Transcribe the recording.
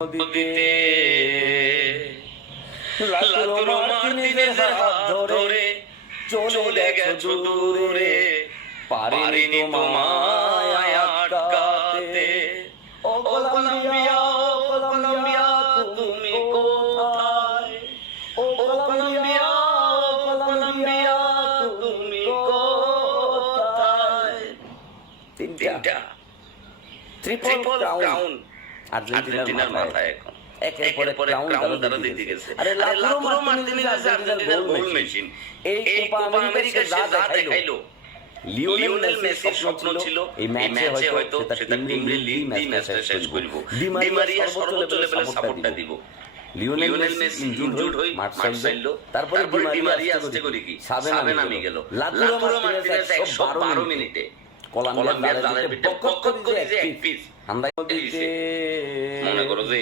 দিতে লাউতারো মার্টিনেজের হাত ধরে চলে গেছো দূরে, পারিনি তোমায় আটকাতে। ও কলম্বিয়া, ও কলম্বিয়া তুমি কোথায়? ও কলম্বিয়া, ও কলম্বিয়া তুমি কোথায়? তিনটা ট্রিপল ক্রাউন আর্জেন্টিনার মাথায় এখন একের পরে ক্রাউন তারা দিতে গেছে। আরে লাউতারো মার্টিনেজ আর্জেন্টিনার গোল মেশিন। এই কোপা আমেরিকা যা দেখাইলো, লিওনেল মেসির স্বপ্ন ছিল এই ম্যাচে হয়তো সেটা প্রিমিয়ার লিগ ম্যাচটা শেষ করব, ডি মারিয়া সর্বোচ্চ লেভেলে সাপোর্টটা দিব। লিওনেল মেসি ইনজুর্ড হই মাঠ ছাড়লো, তারপরে ডি মারিয়া আসতে করে কি সাবে নামে গেল। লাউতারো মার্টিনেজ 112 মিনিটে কলম্বিয়ার জালের ভিতরে পক করে যে এক পিস আমরা মনে করো যে